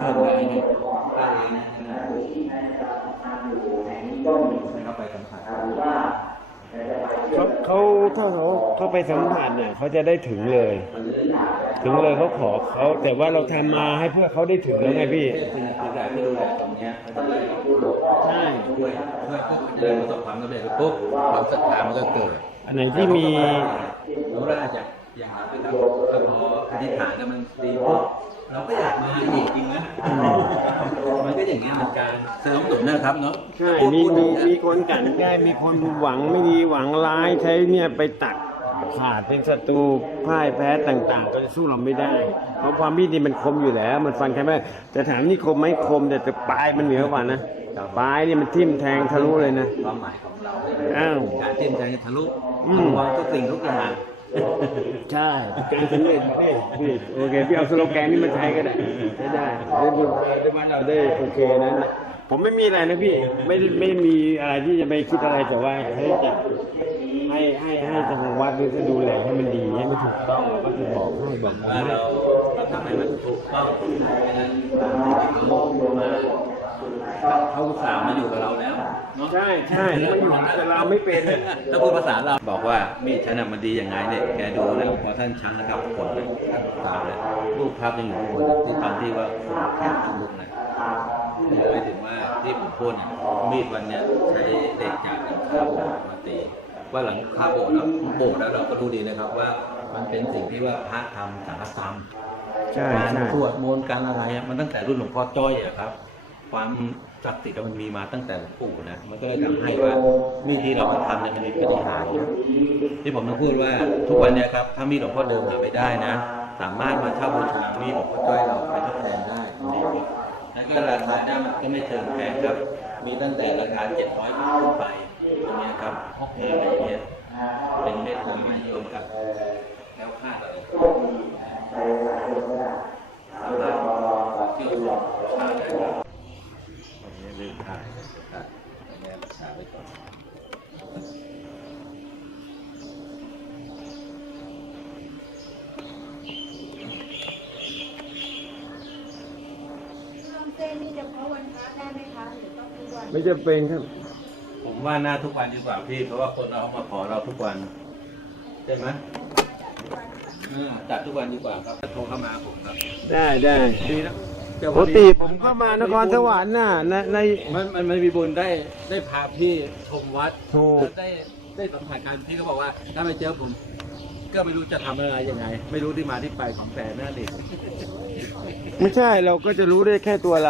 เพิ่มได้ไงก็เองเข้าไปสัมผัสเขาเขาถ้าเขาเขาไปสัมผัสเนี่ยเขาจะได้ถึงเลย ถึงเลยเขาขอเขาแต่ว่าเราทำมาให้เพื่อเขาได้ถึงแล้วไงพี่เทพเป็นอาจารย์ที่ดูแลตรงเนี้ยเขาจะได้ใช่ช่วยช่วยปุ๊บจะได้ประสบความสำเร็จปุ๊บความศรัทธามันก็เกิดอันไหนที่มีเราได้จาก อย่างนั้นนะครับถ้าพออธิษฐานแล้วมันดีปุ๊บเราก็อยากมาอีกจริงนะมันก็อย่างเงี้ยมันการเสริมหนุนนะครับเนาะใช่มีมีมีคนกลันได้มีคนหวังไม่ดีหวังร้ายใช้เนี่ยไปตัดขาดเป็นศัตรูพ่ายแพ้ต่าง ๆ ก็จะสู้เราไม่ได้ เพราะความมีดนี่มันคมอยู่แล้ว มันฟันใครไม่ได้แต่ถามนี่คมไหมคมแต่แต่ปลายมันเหนือกว่านะปลายนี่มันทิ่มแทงทะลุเลยนะความหมายของเราเนี่ยอ้าวการเต้นใจทะลุอืมทะลวงทุกสิ่งทุกอย่าง ใช่การสำเร็จพี่พี่โอเคพี่เอาสโลแกนนี้มาใช้ก็ได้ใช้ได้ได้บุญได้วันเราได้โอเคนะผมไม่มีอะไรนะพี่ไม่ได้ไม่มีอะไรที่จะไปคิดอะไรแต่ว่าให้จะให้ให้ให้ทางวัดด้วยจะดูแลให้มันดีให้มันถูกต้องก็จะบอกให้บอกว่าให้เราเราทำให้มันถูกต้องเพราะฉะนั้นเขามาเขาอุตส่าห์มาอยู่กับเราแล้วเนาะ ใช่ใช่ไม่อยู่แต่เราไม่เป็นถ้าพูดภาษาเราบอกว่ามีดฉันน่ะมันดียังไงเนี่ยแกดูแล้วพอท่านชังนะครับผลเลยตามเลยรูปภาพยังอยู่บนที่ตอนที่ว่าแขนทุกลุกเลยหมายถึงว่าที่ผมพูดเนี่ยมีดวันเนี้ยใช้เหล็กจากหลังคาโบสถ์มาตีว่าหลังคาโบสถ์แล้วโบสถ์แล้วเราก็รู้ดีนะครับว่ามันเป็นสิ่งที่ว่าพระทำสังฆกรรมการสวดมนต์การอะไรอะมันตั้งแต่รุ่นหลวงพ่อจ้อยอะครับ ความ ศักดิ์สิทธิ์มันมีมาตั้งแต่ปู่นะ มันก็เลยทำให้ว่าวิธีเรามาทำเนี่ยมันมีปฏิหารที่ผมต้องพูดว่าทุกวันเนี้ยครับ ถ้ามีหลวงพ่อเดิมหาไม่ได้นะ สามารถมาเช่าบูชามีหลวงพ่อจ้อยเราไปทดแทนได้แล้วก็ราคาเนี่ยมันก็ไม่เชิงแพงครับ มีตั้งแต่ราคา700บาทขึ้นไปตรงนี้ครับพกเอะไรอย่างเงี้ยเป็นเม็ดผมไม่นิยมครับแล้วค่าอะไรสำหรับเที่ยวชมชาตินะครับวันนี้ลืมถ่ายนะครับอันนี้รักษาไว้ก่อน เครื่องเส้นนี่เฉพาะวันพระได้ไหมคะหรือต้องทุกวัน ไม่จะเป็นครับ ผมว่าหน้าทุกวันดีกว่าพี่ เพราะว่าคนเรามาขอเราทุกวันใช่ไหมเออจัดทุกวันดีกว่าครับโทรเข้ามาผมครับได้ได้ดีนะปกติผมก็มานครสวรรค์น่ะในใน มันมันมันมีบุญได้ได้พาพี่ชมวัดถูก แล้วได้ได้สัมผัสกันพี่ก็บอกว่าถ้าไม่เจอผม ก็ไม่รู้จะทำอะไรยังไง ไม่รู้ที่มาที่ไปของแต่นั่นเอง ไม่ใช่เราก็จะรู้ได้แค่ตัวเรา